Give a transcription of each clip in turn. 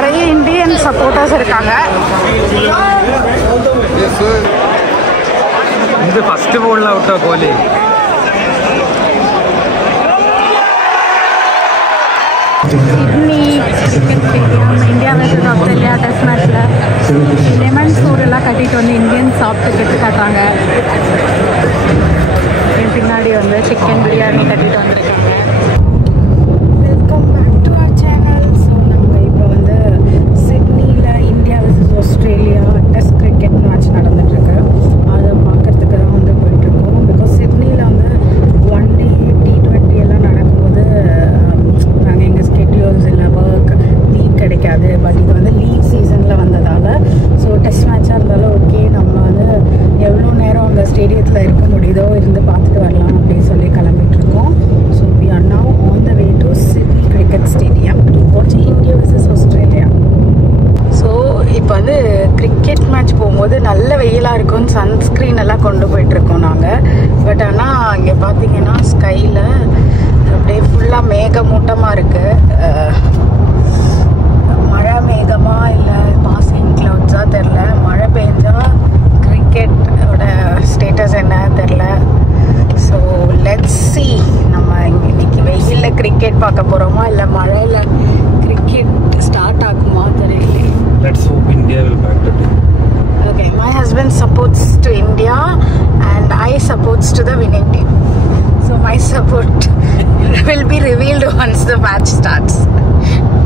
நிறைய Indian supporters இருக்காங்க. இது ஃபர்ஸ்ட் பால்ல அவுட்டா Kohli. Sydney cricket stadium India versus Australia test மேட்ச்சில் லெமன் சோடெல்லாம் கட்டிட்டு வந்து இந்தியன் சாப்பிட்டுக்கிட்டு காட்டுறாங்க. என் பின்னாடி வந்து சிக்கன் பிரியாணி கட்டிட்டு வந்துருக்காங்க. Welcome back to our channel. So நம்ம இப்போ வந்து சிட்னியில் India versus Australia test cricket match நடந்துட்டுருக்கு. அதை பார்க்குறதுக்கு தான் வந்து போயிட்டுருக்கோம். பிகாஸ் சிட்னியில் வந்து ஒன் டே T20 எல்லாம் நடக்கும்போது நாங்கள் எங்கள் ஸ்கெட்யூல்ஸ் இல்லை ஒர்க் லீவ் கிடைக்காது. பட் இது வந்து லீவ் சீசனில் வந்ததால் ஸோ டெஸ்ட் மேட்சாக இருந்தாலும் ஓகே நம்ம வந்து எவ்வளோ நேரம் அங்கே ஸ்டேடியத்தில் இருக்க முடியுதோ இருந்து பார்த்துட்டு வரலாம் அப்படின்னு சொல்லி கிளம்பிட்டுருக்கோம். So we are now on the way to Sydney cricket stadium to watch India versus Australia. So இப்போ வந்து கிரிக்கெட் மேட்ச் போகும்போது நல்ல வெயிலாக இருக்கும்னு சன்ஸ்க்ரீன் எல்லாம் கொண்டு போயிட்டுருக்கோம் நாங்கள். பட் ஆனால் இங்கே பார்த்தீங்கன்னா ஸ்கையில் அப்படியே ஃபுல்லாக மேகமூட்டமாக இருக்குது. மழை மேகமாக இல்லை பாசிங் க்ளவுட்ஸாக தெரில. மழை பெஞ்சால் கிரிக்கெட்டோட ஸ்டேட்டஸ் என்ன தெரில. ஸோ லெட்ஸ் சி நம்ம இன்னைக்கு வெயிலில் கிரிக்கெட் பார்க்க போகிறோமா இல்லை மழையில் கிரிக்கெட் ஸ்டார்ட் ஆகுமா தெரியல. Let's hope India will back the team. Okay, my husband supports to India and I supports to the winning team. So my support will be revealed once the match starts.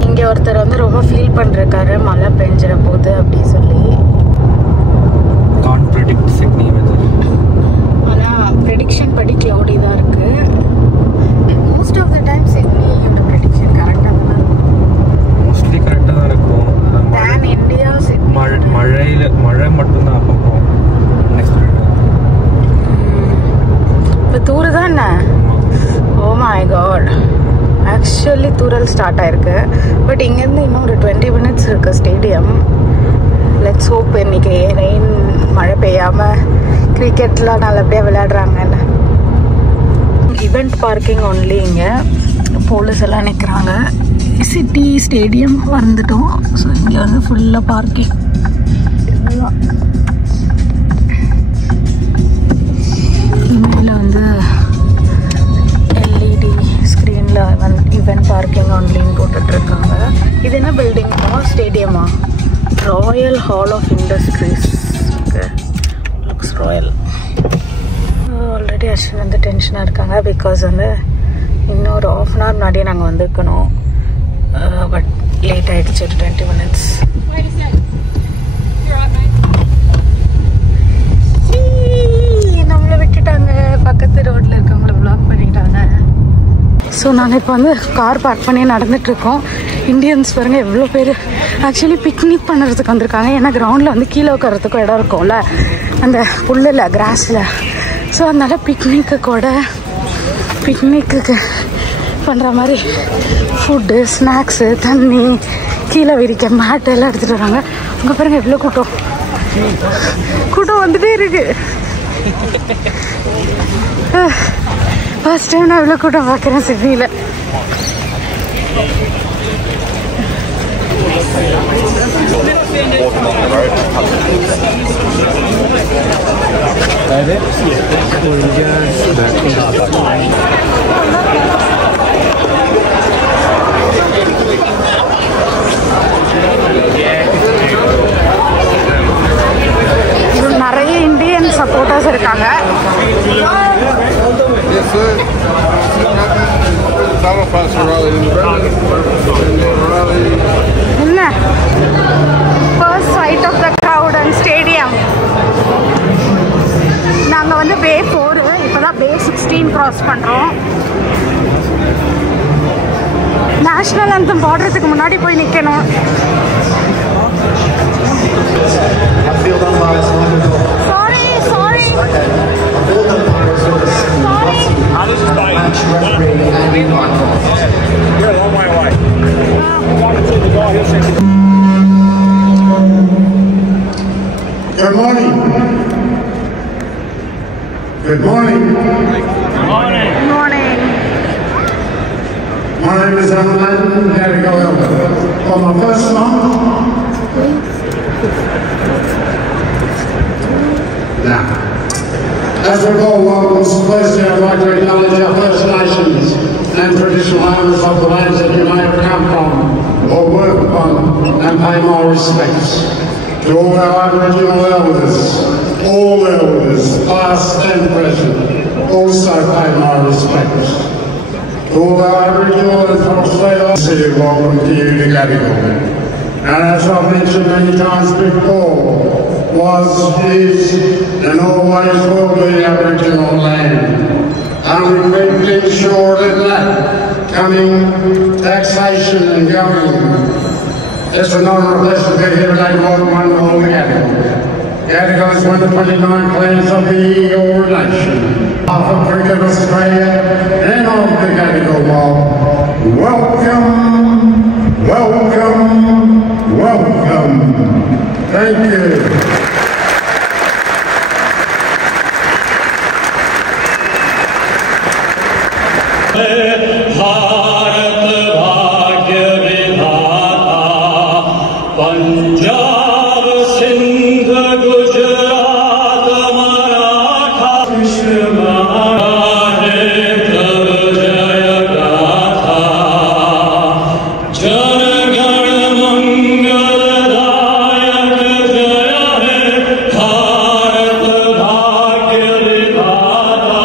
இங்க ஒருத்தர் வந்து ரொம்ப feel பண்றாரு மழை பெஞ்சிர போது அப்படி சொல்லி. Can't predict Sydney weather. ஆனா prediction படி cloudy தான் இருக்கு. Most of the time Sydney இந்த prediction கரெக்ட்டா தான் இருக்கும். Mostly கரெக்ட்டா தான் இருக்கும். Pan India Sydney மழை மட்டும் தான் அப்பப்போ அன்எக்ஸ்பெக்டட். இப்போ தூறுதான் என்ன? ஓ மை காட், ஆக்சுவலி தூரல் ஸ்டார்ட் ஆயிருக்கு. பட் இங்கேருந்து இன்னும் ஒரு 20 minutes இருக்குது ஸ்டேடியம். லெட்ஸ் ஹோப் இன்னைக்கு ரெயின் மழை பெய்யாமல் கிரிக்கெட்லாம் நல்லபடியாக விளையாடுறாங்கன்னு. Event parking only. இங்கே போலீஸ் எல்லாம் நிற்கிறாங்க. சிட்டி ஸ்டேடியம் வந்துட்டோம். ஸோ இங்கே வந்து ஃபுல்லாக பார்க்கிங். இதில் வந்து எல்இடி ஸ்க்ரீனில் வந்து இவெண்ட் பார்க்கிங் ஒன்லின்னு போட்டுட்ருக்காங்க. இது என்ன பில்டிங்கா ஸ்டேடியமா? Royal Hall of Industries. Okay, looks royal. Already Ashwin வந்து டென்ஷனாக இருக்காங்க. பிகாஸ் வந்து இன்னொரு ½ hour முன்னாடியே நாங்கள் வந்துருக்கணும். பட் லேட் ஆகிடுச்சு ஒரு 20 minutes. நம்மளை விட்டுட்டாங்க, பக்கத்து ரோட்டில் இருக்கவங்கள பிளாக் பண்ணிட்டாங்க. ஸோ நாங்கள் இப்போ வந்து கார் பார்க் பண்ணி நடந்துகிட்ருக்கோம். இந்தியன்ஸ் பாருங்க எவ்வளோ பேர் ஆக்சுவலி பிக்னிக் பண்ணுறதுக்கு வந்திருக்காங்க. ஏன்னா கிரவுண்டில் வந்து கீழே உட்காரத்துக்கும் இடம் இருக்கும்ல அந்த புல்லில் கிராஸில். ஸோ அதனால பிக்னிக்கு பண்ணுற மாதிரி ஃபுட்டு ஸ்நாக்ஸு தண்ணி கீழே விரிக்க மேட் எல்லாம் எடுத்துகிட்டு வராங்க. அங்கே பாருங்கள் எவ்வளோ கூட்டம் வந்துட்டே இருக்கு. ஃபர்ஸ்ட் டைம் நான் இவ்வளோ கூட்டம் பார்க்குறேன் சிட்னியில். நிறைய இந்தியன் சப்போர்ட்டர்ஸ் இருக்காங்க. என்ன first side of the crowd and stadium. நாங்கள் வந்து பே 4 இப்போ தான் பே 16 க்ராஸ் பண்ணுறோம். நேஷ்னல் அந்தம் பாடுறதுக்கு முன்னாடி போய் நிற்கணும். Good morning. Good morning. Good morning. My name ladies and gentlemen, Gadigal Elder. For my first month. Now, as we all welcome, firstly I'd like to acknowledge our First Nations and traditional owners of the lands that you may have come from or work upon, and pay my respects to all our Aboriginal elders, all elders, past and present, also pay my respects. To all our Aboriginal and Torres Strait Islanders, welcome to you to Gadigal. And as I've mentioned many times before, was, is, and always will be Aboriginal land. Only we've been sure in that coming taxation and going. It's an honour and blessing to be here today to welcome one and all to Gadigal. Gadigal is one of the 29 clans of the Eora Nation. Half of Cricket Australia and of the Gadigal mob. Welcome, welcome, welcome. Thank you. Bharat भाग्य विधाता पंजाब सिंध गुजरात मराठा विश्व है तब जय गाथा जन गण मंगलदायक जय है भारत भाग्य विधाता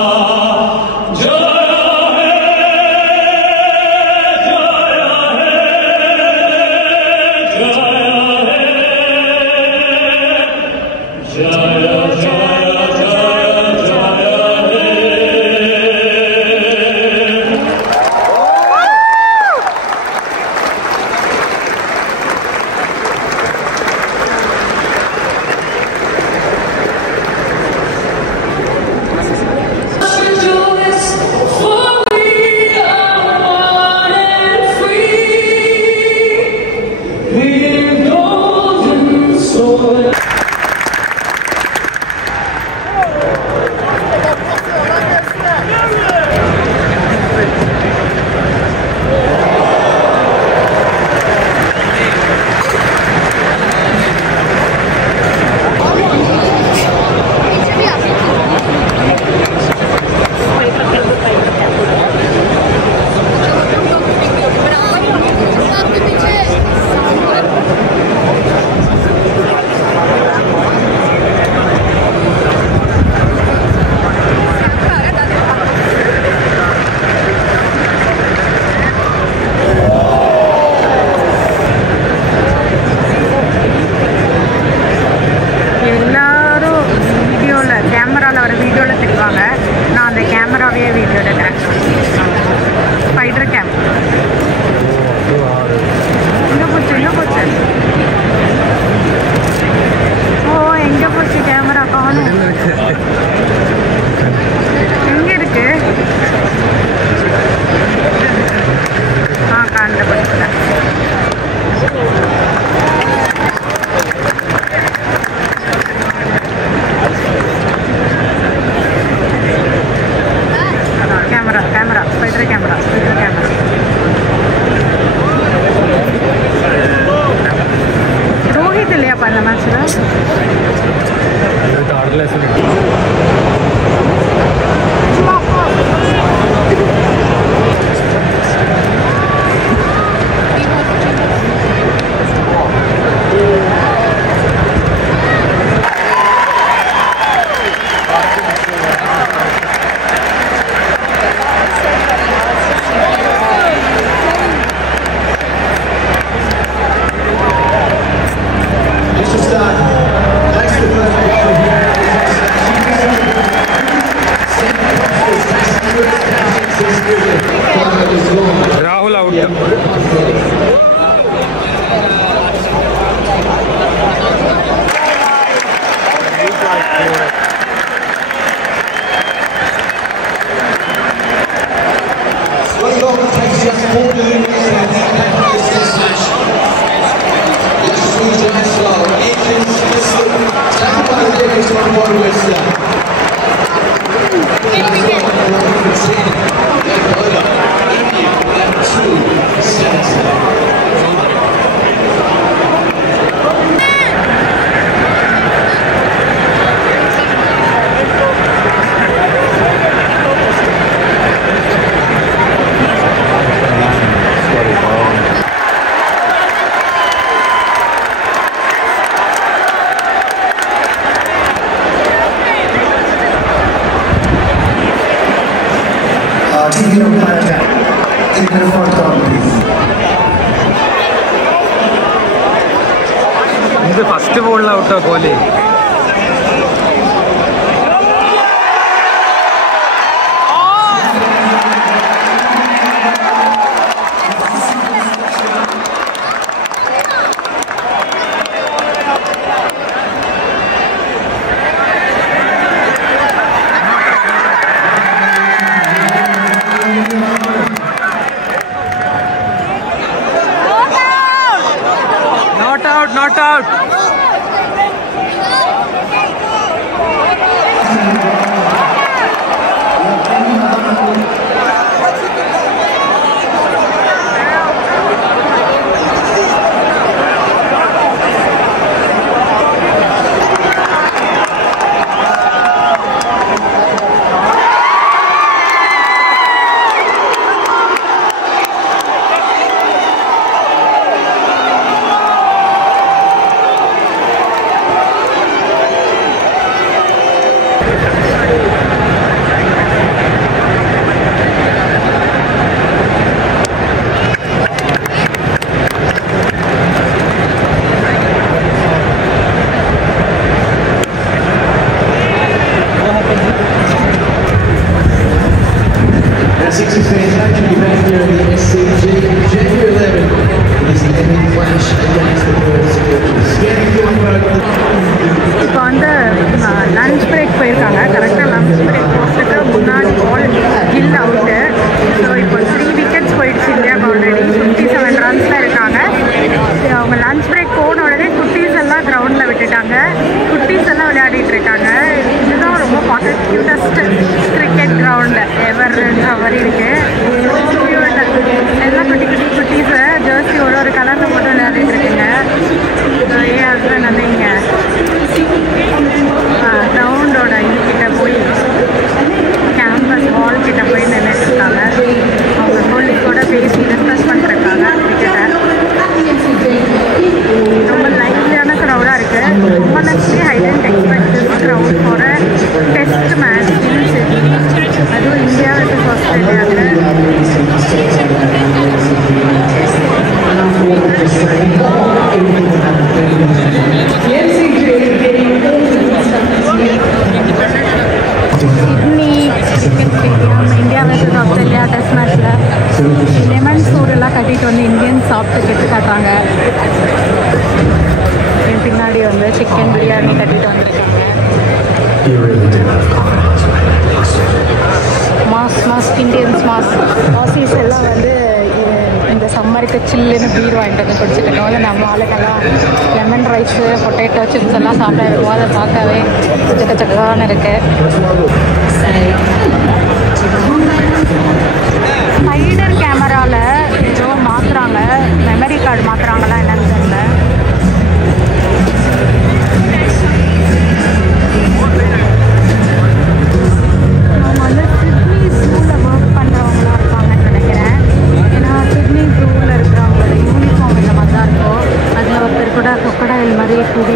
Rahul out. Takes just 4 minutes and this match. Let's squeeze it slow. Engines, second by the Davis on the one Western. That's all. 10. Then India, 2. First ബോളിൽ ഔട്ടോ കോഹ്ലി. Not out. இப்போ வந்து லன்ச் பிரேக் போயிருக்காங்க. கரெக்டாக லன்ச் பிரேக் போகிறதுக்கு முன்னாடி பால் kill out. So இப்போ 3 wickets போயிடுச்சு இந்தியாவுக்கு ஆல்ரெடி. 57 ரன்ஸில் இருக்காங்க. அவங்க லன்ச் பிரேக் போன உடனே குட்டீஸ் எல்லாம் கிரவுண்டில் விட்டுட்டாங்க. குட்டீஸ் எல்லாம் விளையாடிட்டு இருக்காங்க. இதுதான் ரொம்ப கியூட்டஸ்ட் கிரிக்கெட் கிரவுண்டு எவர்ன்ற மாதிரி இருக்குது. எல்லாம் குட்டி குட்டி குட்டீஸு ஜெர்சி ஒரு கலரில் போட்டு விளையாடிட்டு இருக்குங்க. ஏன் ஹஸ்பண்ட் வந்து இங்கே கிரவுண்டோட இதுக்கிட்ட போய் கேம்பஸ் ஹால் கிட்ட போய் நின்றுட்டுருக்காங்க. அவங்க கோலிக்கோட பேசி டிஸ்கஸ் பண்ணிருக்காங்க கிரிக்கெட்டை. ரொம்ப லைவ்லியான க்ரௌடாக இருக்குது. Honestly I didn't expect this crowd for a test match in Sydney. அதுவும் இந்தியா vs ஆஸ்திரேலியாவில். Sydney cricket stadium India vs Australia test மேட்ச்சில் லெமன் சூடெல்லாம் கட்டிட்டு வந்து இந்தியன் சாப்பிட்டு கெட்டு காட்டுறாங்க. என் பின்னாடி வந்து சிக்கன் பிரியாணி கட்டிட்டு வந்துருக்காங்க. மாஸ் இண்டியன்ஸ் மாஸ் ஆசீஸ் எல்லாம் வந்து இந்த சம்மருக்கு சில்லுன்னு பீர் வாங்கிட்டு வந்து குடிச்சிட்டு இருக்கோம். நம்ம ஆளுக்கெல்லாம் லெமன் ரைஸு பொட்டேட்டோ சிப்ஸ் எல்லாம் சாப்பிட இருக்கும். அதை பார்க்கவே சக்கச்சக்கான இருக்கு. ஸ்பைடர் கேமராவில் ஏதோ மாற்றுறாங்க. மெமரி கார்டு மாற்றுறாங்களா என்னன்னு தெரியல. அவங்க வந்து சிட்னி ஜூவில் ஒர்க் பண்ணுறவங்களா இருப்பாங்கன்னு நினைக்கிறேன். ஏன்னா சிட்னி ஜூவில் இருக்கிறவங்களோட யூனிஃபார்ம் இந்த மாதிரி தான் இருக்கும். அதில் ஒருத்தர் கூட கொக்கடைல் மாதிரி கூடி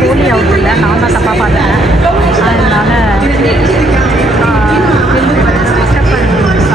கோலி அவுட் இல்லை, நான் தான் தப்பாக பார்த்தேன். அதனால டிஸ்டர்ப் பண்ணிருக்காங்க.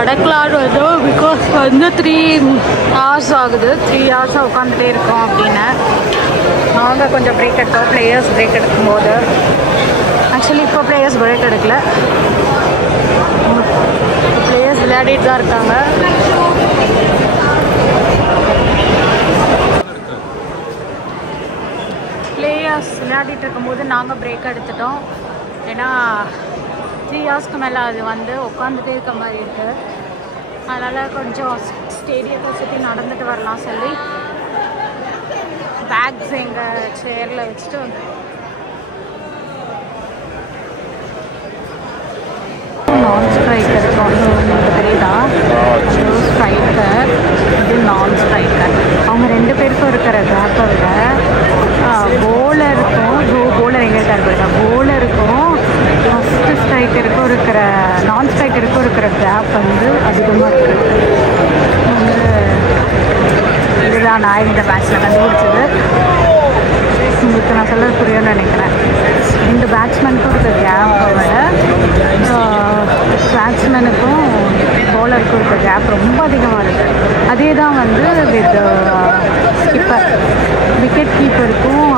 நடக்கலான்னு வந்தோம். பிகாஸ் வந்து 3 hours ஆகுது. 3 hours உட்காந்துட்டே இருக்கோம் அப்படின்னு. நாங்கள் கொஞ்சம் பிரேக் எடுத்தோம். பிளேயர்ஸ் பிரேக் எடுக்கும்போது ஆக்சுவலி இப்போ பிளேயர்ஸ் பிரேக் எடுக்கல. பிளேயர்ஸ் விளையாடிட்டு தான் இருக்காங்க. பிளேயர்ஸ் விளையாடிட்டு இருக்கும்போது நாங்கள் பிரேக் எடுத்துட்டோம். ஏன்னா 3 hours மேலே அது வந்து உட்காந்துட்டே இருக்க மாதிரி இருக்குது. அதனால் கொஞ்சம் ஸ்டேடியத்தை சுற்றி நடந்துட்டு வரலாம் சொல்லி பேக்ஸ் எங்கள் சேரில் வச்சுட்டு வந்து நான் ஸ்ட்ரைக்கர் உங்களுக்கு தெரியுதா? ஸ்ட்ரைக்கர் இது நான் ஸ்ட்ரைக்கர். அவங்க 2 பேருக்கும் இருக்கிற கேப்பை விட போலருக்கும் போலர் எங்கே இருக்காரு போயிட்டா போலருக்கும் ஃபஸ்ட்டு ஸ்ட்ரைக்கருக்கும் இருக்கிற நான் ஸ்ட்ரைக்கருக்கும் இருக்கிற கேப் வந்து அதிகமாக இருக்குது. வந்து இதுதான் நான் இந்த மேட்ச்சில் கண்டுபிடிச்சது. உங்களுக்கு நான் சொல்ல புரியும்னு நினைக்கிறேன். 2 பேட்ஸ்மேனுக்கும் இருக்கிற கேப்பை விட பேட்ஸ்மேனுக்கும் பவுலருக்கும் இருக்கிற கேப் ரொம்ப அதிகமாக இருக்குது. அதே தான் வந்து வித் கீப்பர் விக்கெட் கீப்பருக்கும்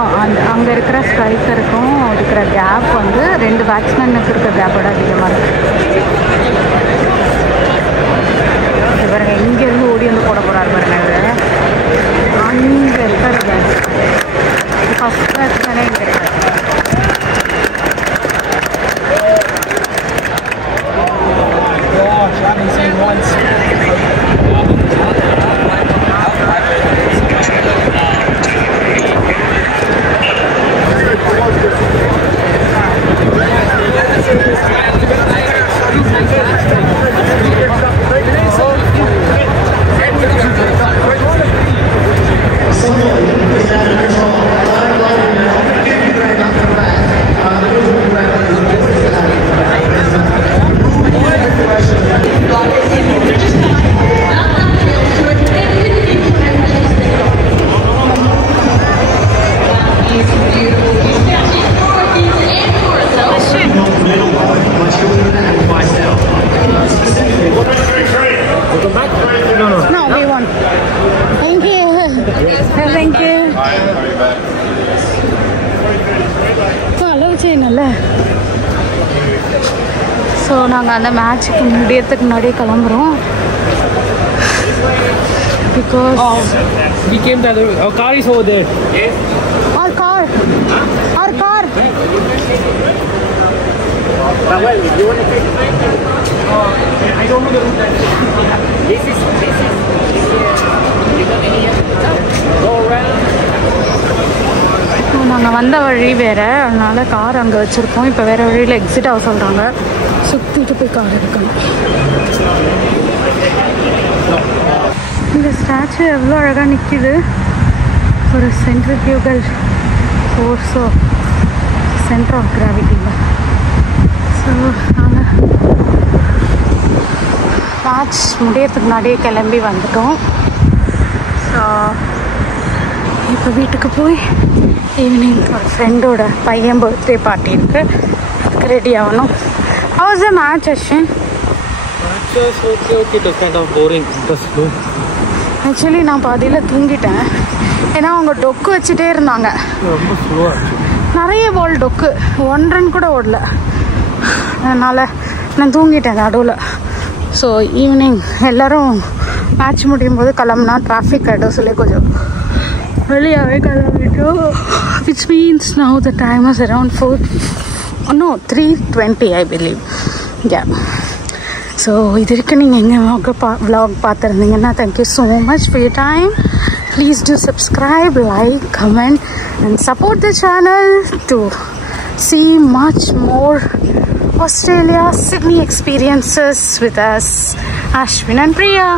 அங்கே இருக்கிற ஸ்ட்ரைக்கருக்கும் இருக்கிற கேப் வந்து 2 பேட்ஸ்மேனுக்கு இருக்கிற கேப்போட அதிகமாக இருக்குது. பாருங்க இங்கேருந்து ஓடி வந்து போட போகிறாரு பாருங்க. அங்கே இருக்கிறது ஃபஸ்ட் பேட்ஸ்மேனே இங்கே இருக்காரு. ஸோ நாங்கள் அந்த மேட்ச்சுக்கு முடியறதுக்கு முன்னாடியே கிளம்புறோம். Because we came to our car is over there. Yes. Our car. Well, you want to take the train? I don't know the route. This is you got any go around. நாங்கள் வந்த வழி வேறு, அதனால் car அங்கே வச்சுருக்கோம். இப்போ வேறு வழியில் எக்ஸிட் ஆக சொல்கிறாங்க. சுற்றிட்டு போய் கார் எடுக்கணும். இந்த ஸ்டாச்சு எவ்வளோ அழகாக நிற்கிது. ஒரு சென்ட்ரிஃபியூகல் ஃபோர்ஸோ சென்டர் ஆஃப் கிராவிட்டியில். ஸோ நாங்கள் மேட்ச் முடியறதுக்கு முன்னாடியே கிளம்பி வந்துட்டோம். ஸோ இப்போ வீட்டுக்கு போய் ஈவினிங் ஒரு ஃப்ரெண்டோட பையன் பர்த்டே பார்ட்டி இருக்குது, அதுக்கு ரெடி ஆகணும். How was the match, Ashwin? Match was okay. It was kind of boring. It was slow. Actually நான் பாதியில் தூங்கிட்டேன். ஏன்னா அவங்க டொக்கு வச்சுட்டே இருந்தாங்க. ரொம்ப ஸ்லோவாக நிறைய பால் டொக்கு, 1 run கூட ஓடல. அதனால் நான் தூங்கிட்டேன் நடுவில். ஸோ ஈவினிங் எல்லோரும் மேட்ச் முடியும் போது கிளம்புனா டிராஃபிக் ஆகிடும் சொல்லி கொஞ்சம் வெளியாகவே கிளம்பிட்டோம். Which means now the time is around 3:20 I believe. Yeah. So இது வரைக்கும் நீங்கள் எங்கள் vlog பார்த்துருந்தீங்கன்னா thank you so much for your time. Please do subscribe, like, comment and support the channel to see much more Australia, Sydney experiences with us, Ashwin and Priya.